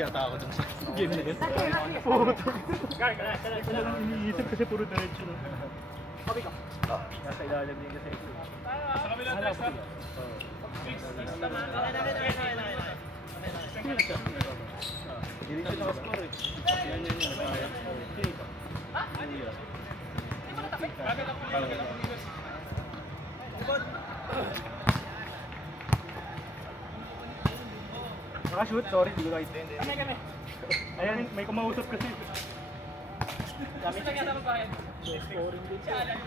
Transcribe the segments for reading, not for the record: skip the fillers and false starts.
Yata ako dun sa game na yun. Iniisip kasi puro diretso na. Sabi ka? Nasa ilalim din kasi. Sa kabila tayo sa? Hindi rin siya nakascore eh. Yan yun yun. Ha? Hindi ba natapit? Bakit ako nilagay? Naka-shoot, sorry, hindi ko kahit. Kami. Ayan, may kumausap kasi. Kami siya nga naman bayan. Scoring din siya.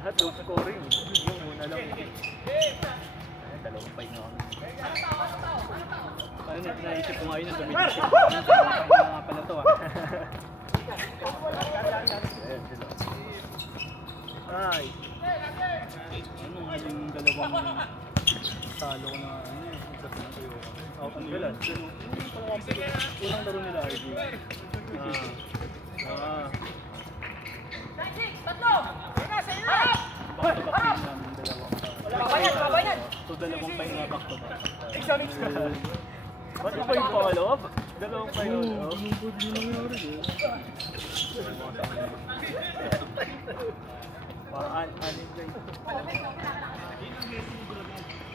Lahat low scoring. Yung muna lang. Ayan, dalawang fight na kami. Ano naisip ko ngayon ang dumidisip. Mga pala to ah. Ay. Ano nga yung dalawang talo ko na ano eh. Out ang galan. Unang laro nila RG. Tatlo! Back-to-back team namin dalawang. Babayan! So dalawang pa yung back-to-back. Ba't ba yung follow-up? Dalawang pa yung follow-up? Anong po din yung nangyari eh? Parang anin guys.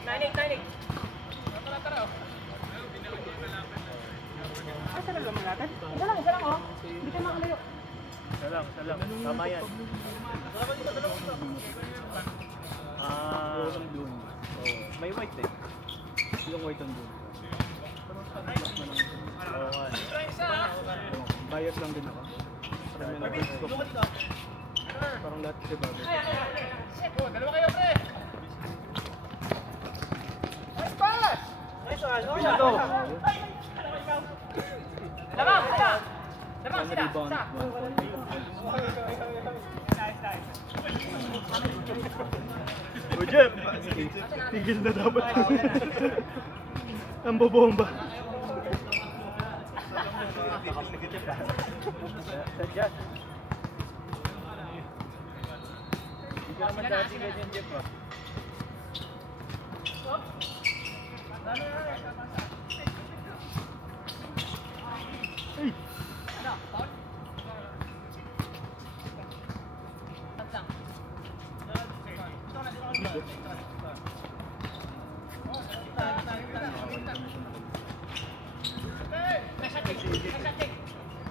Nainig! Asa lang naman natin? Isa lang oh. Hindi ka makalayo. Isa lang. Tama yan. May white eh. Yung white on doon. Bias lang din ako. Parang lahat kasi bago. Dalawa kayo, pre! Nice pass! Nice pass! Labang sila! Isa! O Jeff! Tigil na dapat. Ang bobomba. Sadya. Hindi ka naman dati ganyan, Jeff ah. Ay! Ano? Paul? Tansang.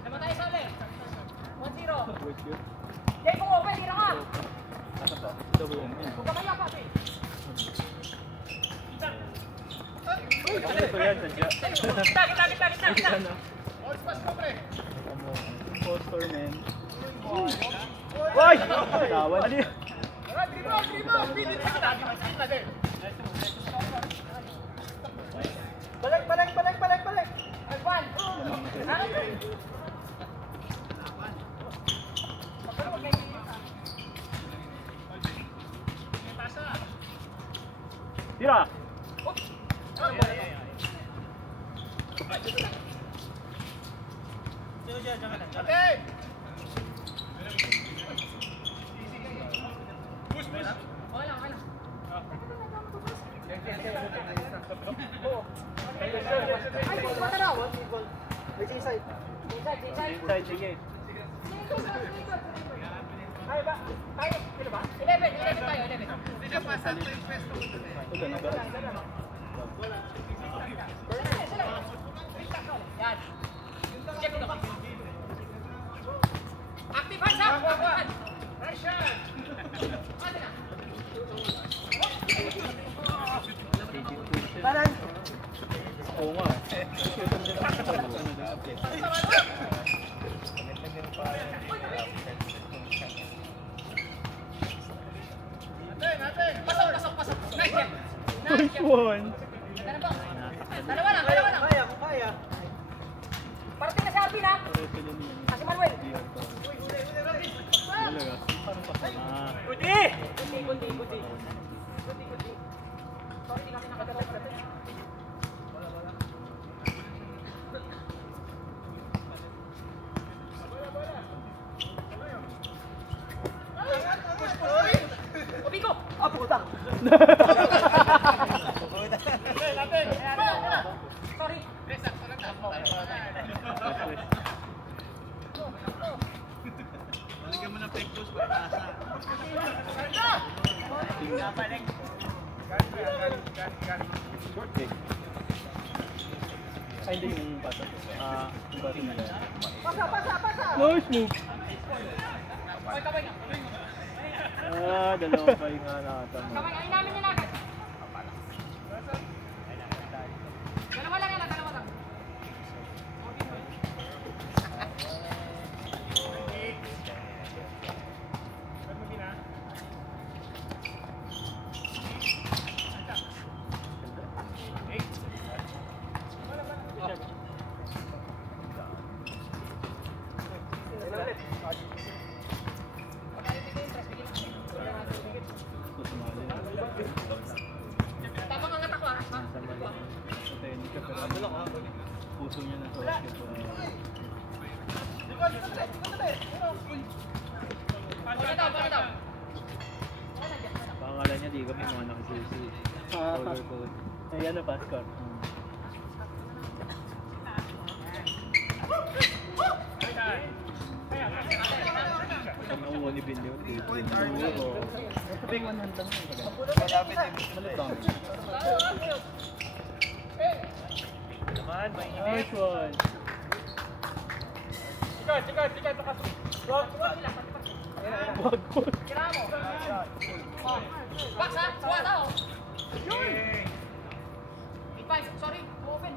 Naman tayo sa ulit. 1-0. Jay, kung open, hira ka! Huwag ka kaya pa, eh. Ito yan, sadya. Kita. All pass mo, pre. Impostor, man. Uy! Tawan. Ano yun? Dribble! Pinit ka na! Tira! Inside, sige. Ay ba? Tayo, ano ba? 11 tayo, 11. Ito na ba? Yan. Check mo. Active hands up. Active hands. Pressure. Parang. Oo nga. Pasok. Nice yan. Nice one. Dalawa lang. Kaya. Parating na si Arvin ha. Si Manuel. Buti! Buti. Sorry, di kasi nakadalaw. Obigo! Ah, puta. Sorry. Balikan mo ng fake post para tasa. Ay, hindi yung bata. Yung bata niya. Pasa. Nice move! Kamay nga. Dalawang pa yung nakatama. Kamay, ayun namin yan agad. Dalawa lang. Tama nga ako ha. Puso niya na sa basketball. Paano daw? Pakakala niya di kami mga nakasusi. Color code. Ay, ano, Pascal? Ang uwa ni Binyo. Big 100 lang. Malapit eh. Naman, may nice one. Sikat. Wag. Kira mo. Box ha? Suwa tao. Five, sorry. Open.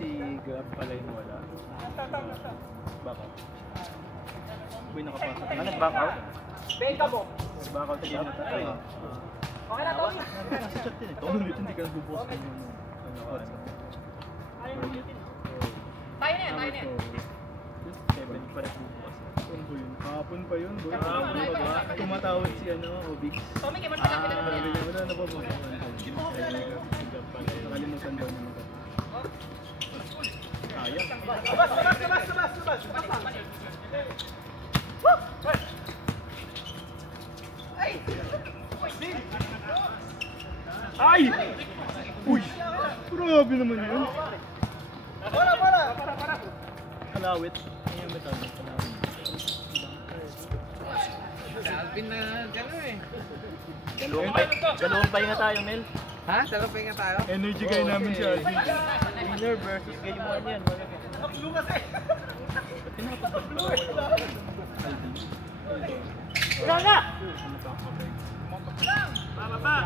Si Grab pala yung wala. Back out. Uy, nakapasok. Ano, back out? Benta mo. Back out siya. Ay. Okay na, Tommy. Nasa chat din eh. Tawag ulit, hindi ka nagbubukas ng Tayo na yan. 7 pa rin bubukas. Ano po yun? Kahapon pa yun, boy. Kahapon pa ba? Tumatawad si Obix. Tommy, kaya marami na Sabi niya, wala na po mga nakalimutan daw naman ka. Ayos. Ay! Uy! Grabe naman yun. Para. Kalawit. Ayan ba tayo? Kalawit. Alvin na gano'n eh. Dalawang pahinga tayo, Mel. Ha? Dalawang pahinga tayo? Energy guy namin si Alvin. Winner versus game 1 yan. Nakaplo kasi. Alvin. Wala na! Bababa!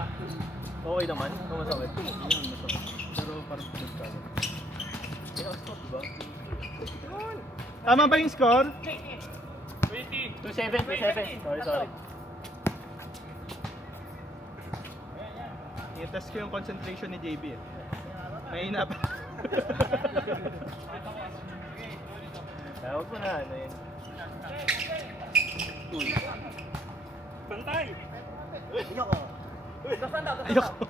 Okay naman? Kung masakit? Yan, masakit. Pero parang pinag ka. Pinaka-spot, diba? Tama ba yung score? 2-7. Sorry. I-test ko yung concentration ni JB eh. Mahina pa. Huwag mo na, ano yun. Uy. Bantay! Ayoko. Dasan daw. Ayoko.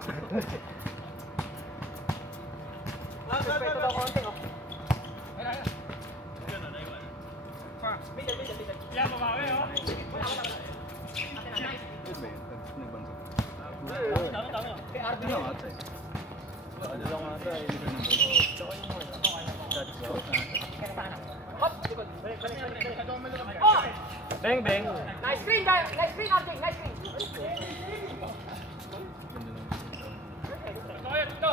Respeto daw konti, oh. Middle. Yan, babawi, oh. Dami. Kay RB. Ano lang ata eh. Kaya sana. Hop! Likod. Balik. Oh! Beng. Nice screen, RJ. Nice screen. Ito.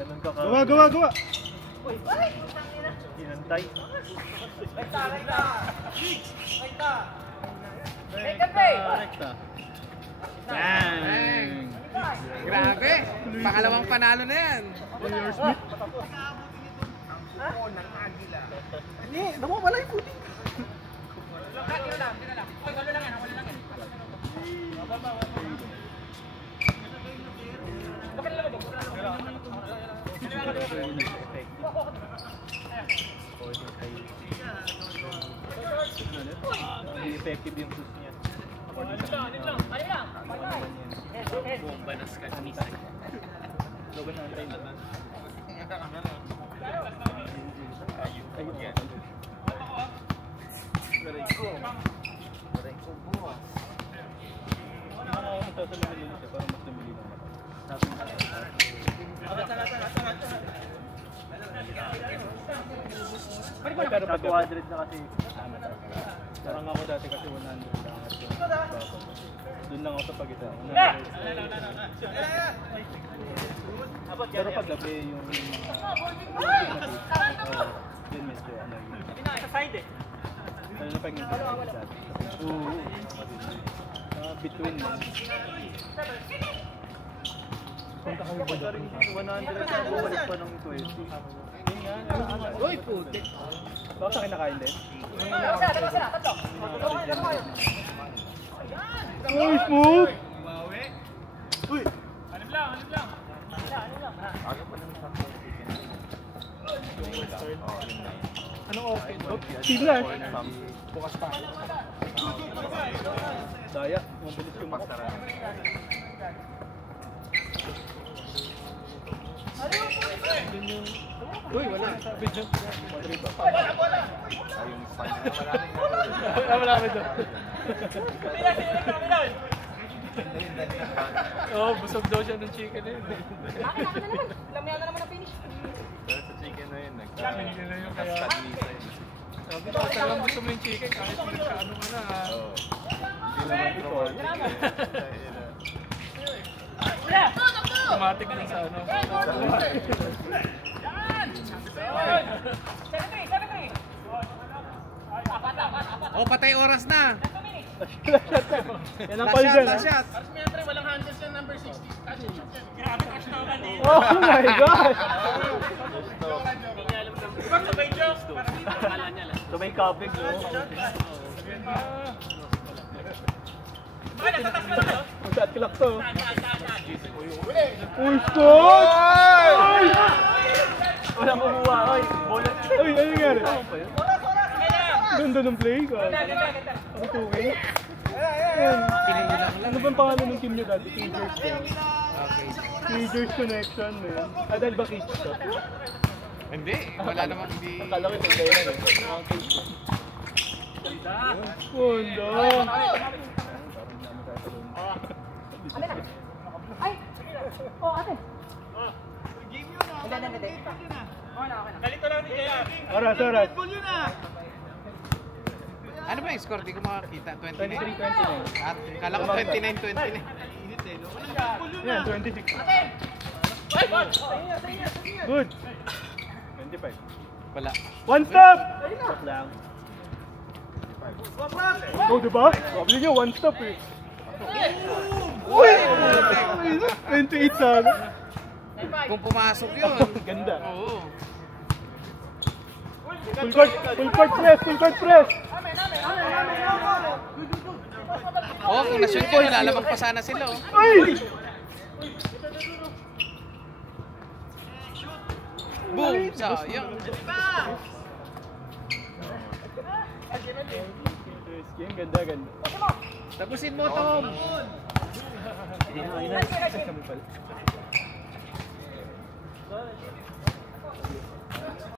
Ganun ka ka. Gawa. Uy, Hinantay. Rekta. Play. Bang! Grabe! Pangalawang panalo na yan. Hindi, nawawala yung puti. Tira lang. Uy, wala lang yan. Bakit lang ba? Hindi effective yung shoes niya. Ano lang? Bomba na kanisa. Logan na antay naman. Aray ko buwa. Hindi ako magsasalili siya para mas tumili naman. Pero pag 200 na kasi parang ako dati kasi 100 na kasi doon lang ako sa pag-isa. Pero pag gabi yung yun medyo ano yun. Sa side eh. Lalo na pag oo. Between punta kami ba rin 100 at bumalik pa ng 20. Uy, puti. Baka sa kinakain din? Tatlo. Uy, smooth! Uy! Anim lang. Anong okay? Team na. Bukas pa. Daya, mabilis yung mga. Uy, wala. Wala ito. Oh, busog daw siya ng chicken na yun. Akin na naman. Lamaya na naman ang finish. Pero sa chicken na yun, Chicken na yun, kaya... nagkakadmisa yun. Sabi ko, talagang gusto mo yung chicken kahit nagkaano ka na ha. Oo. Hindi naman troll. Automatic din sa ano. 7-3. Apat. Oh, patay oras na. Yan ang call dyan, Last shot. Oh my gosh! Sabay kapig, no? Ang shot clock to. Uy, Scott! Uy! Walang kumuha, oy. Bola. Uy, ano nangyari? Ganda ng play ko. Ako 2K. Ano bang pangalan ng team nyo dati? Cagers ko. Cagers Connection, man. Dahil ba Cage to? Hindi, wala namang hindi. Akala ko yung kailan eh. Mga Cage to. Ganda! Ano na? Ay! Oh, ate. Hindi. Okay na. Galito lang ni Jaya. Oras. Ano ba yung score? Di ko makakita. 29. 23-29. At kala ko 29-29. Yan, 26. Good. 25. Wala. One stop! Stop lang. Oh, diba? Sabi niyo, one stop eh. Uy! 28 sana. Kung pumasok yun. Ganda. Oo. Full court press! Oo, kung na-shoot ko, hilalamang pa sana sila. Oh. Ay! Boom! Sayang. Game, ganda, ganda. Tapusin mo, Tom. Ayun na.